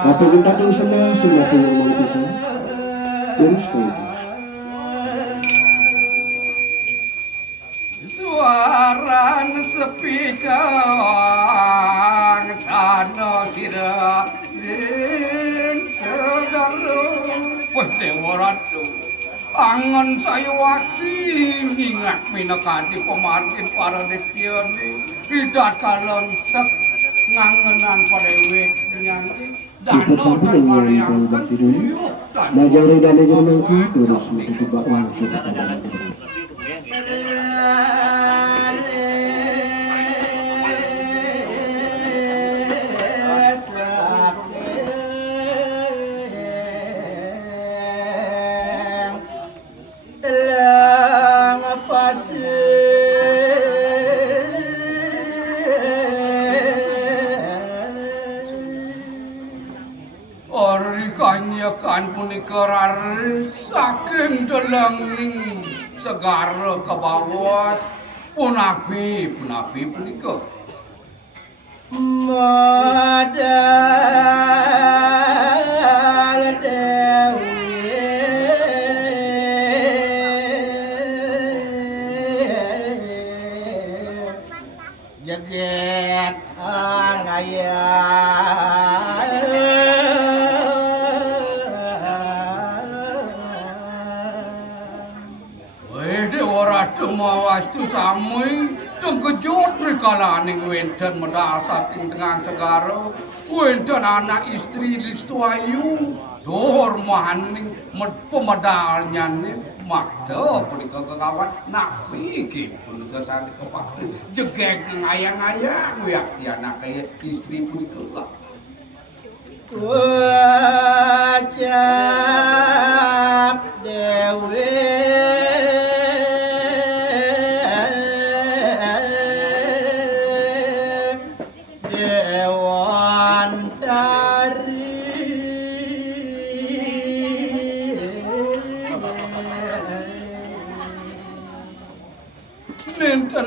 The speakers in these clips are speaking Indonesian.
Kapag taking sama semua pengumuman pisah, terus kau Suaran sepi kang sana kira din segaro Dewa Ratu angon saya wakti ingat minakati pemargin para dekyane tidak kalon sek ngangenan pada wek nyanyi danau dan mariakan yuk Najari dan najari terus menuju bak langsung Kanyakan punika rari saking delenging segara kebawas punapi punika Madal Dewi Jagat Angaya Mawastu samui kejut rikalaning wenten medal saking dengan segara wenten anak istri listu ayu dohor mahaning pemedalnya nih makta punika kekawan napiki punika saat kepake jegek ngayang-ngayang yakti anak kaya istri punika wajab dewi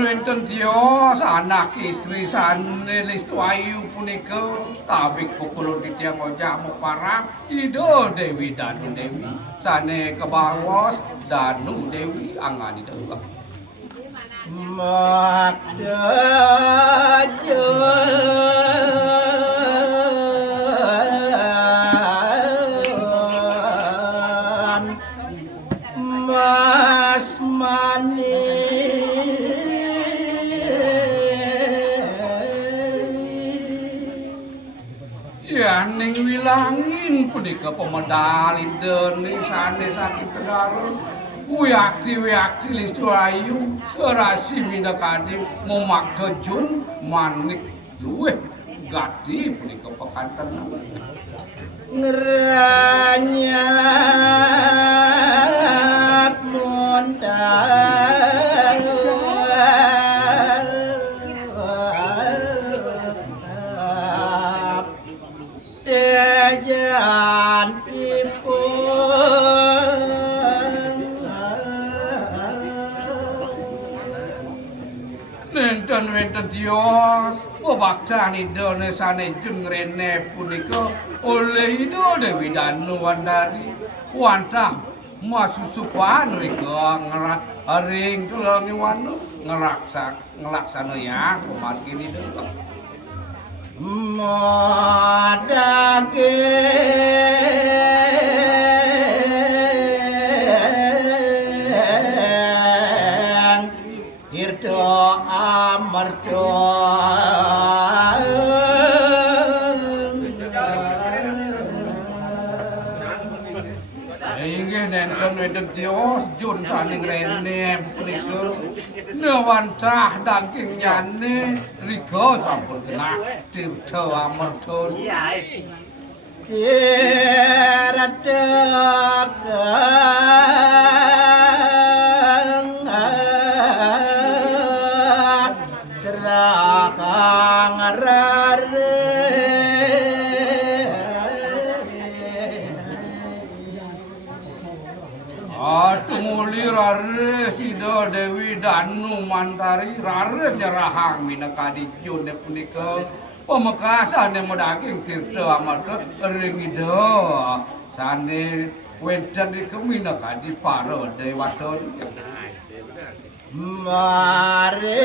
Nenten Dios anak istri sane listu ayu punika tabik pukul di tiang ojak parang ido Dewi Danu Dewi sane kebawas Danu Dewi angani dewa Mas Mani ning wilangin punika pemedal Indonesia saking Tegara wiyakti listu ayu serasi minakadi memakta jun manik luweh gati punika pekanten ngeranyap montang Nenten Dios pebaktan Indonesia jeng rene punika oleh Ido Dewi Danu Wandari wantah masusupan rika ring tulangi wanu ngelaksana ya pemargin itu modake Amarto inggih nenten Dios jun saning rene punika newantah daging nyane riga sampun kena tirta amarta Tumuli rare Sida Dewi Danu Mantari rare jarahang minakadi june punika pemekasan yang daging tirta amat ring ida sane wedan di kemina kadi paro dewata mare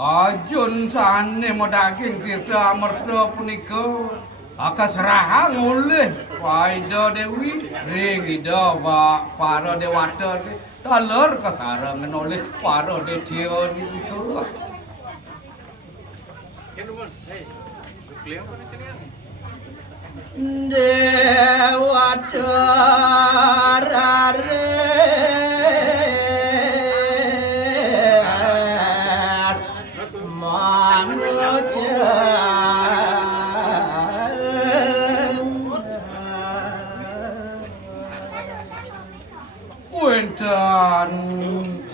Ajun sane daging tirta amarta punika akasrahan oleh Waida Dewi ring ida para dewata taler kasarangan oleh para detya niku dewata rare Wenten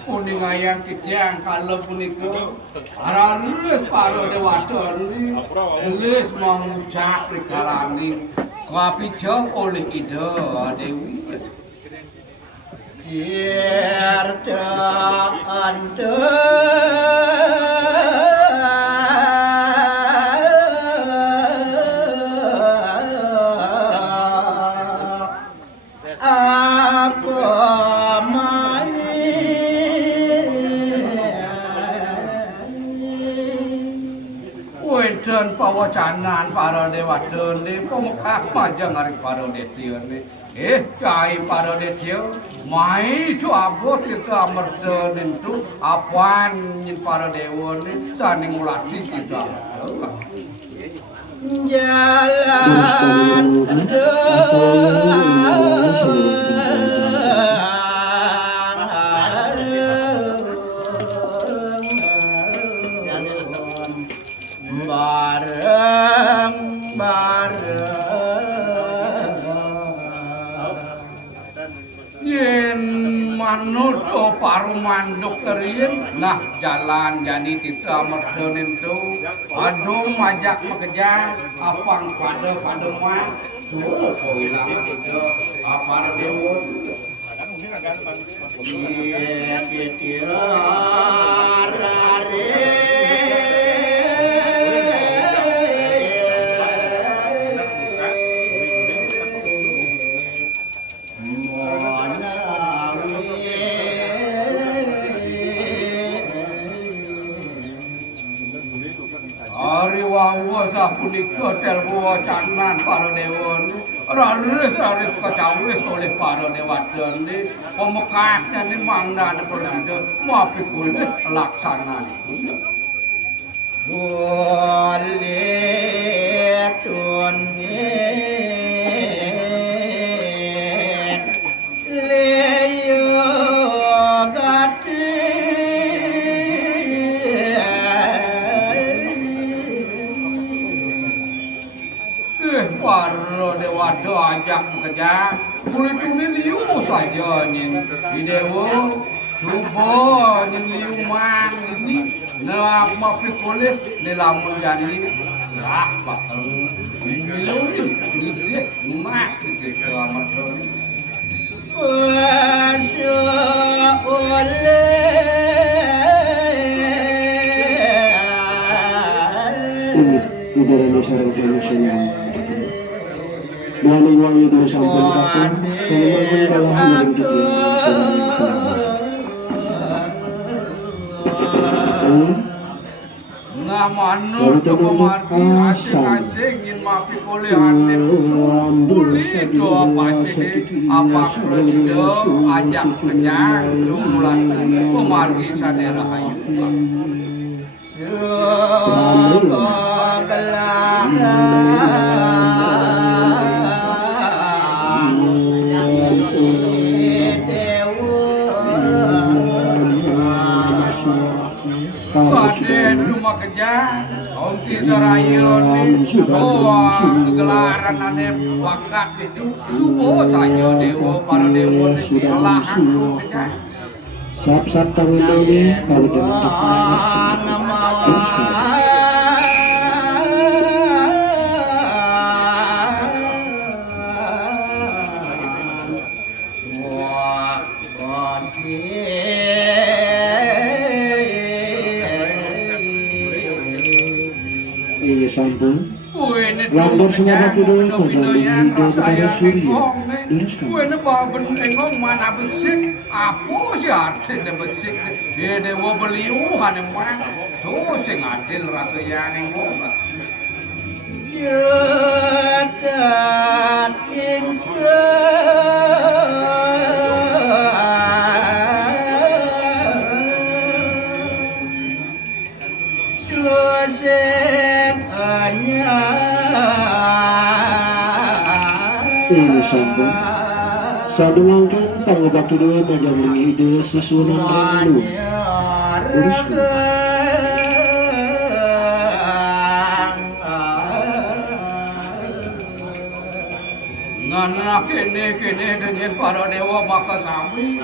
kuning ayam kityang kalau punika aralus paro dewata ini lus mengucap rikalani kapija oleh ida Dewi Tirta anda Wenten pawacanan para dewata ini pemekas panjang hari para detya ini cai para detya mai itu abot itu amarta itu apaan nyin para dewa ini saning ulati kita jalan yen manut parumanduk kerin nah jalan jadi kita merdenin tu adum majak makeja apang pada pademan tuh hilang itu apa dewa Ari wawa sapunika telwa canan para dewa ni raris kacawis oleh para dewata ni pemekasnya ni mangdan presiden mapi kulit laksana boleh tunin leyo gati para dewata ajak bekerja kulit ini liu saja nyin di dewa coba nyin liuman ini nak mapi kulit ni lamun jadi lah bakal miliunin ni dia emas di kamar Ini udara sarang yang melalui wangi dari samping kakak selalu mengkalahan nah manut pemargi asing-asing ingin mapi oleh hati boleh doa pasti apa presiden ajak kenyang jumlah pemargi sadera hayu Kaden rumah kejar Onti Saraya ni kegelaran ane wakat itu subuh saja dewa para dewa ni kelahan kejar Sap-sap tangan ini kalau dengan ini sampun. Langgar semangat itu pinoyan rasanya surya. engkong kue ne baben engkong mana besik apa sih artinya besik dia dewa beliuhan yang mana tuh sing adil rasanya engkong Jedat insan Dosek hanya Ini sampun. Sadulangkan pangobat dulu majang ide susunan dulu. Ngana kene dengan para dewa maka sami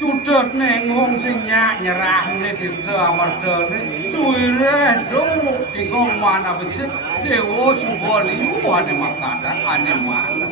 Tudet nengong sing nyerah ne kita amarta ne suire dong ingong mana besik dewa subali ane makadang ane mana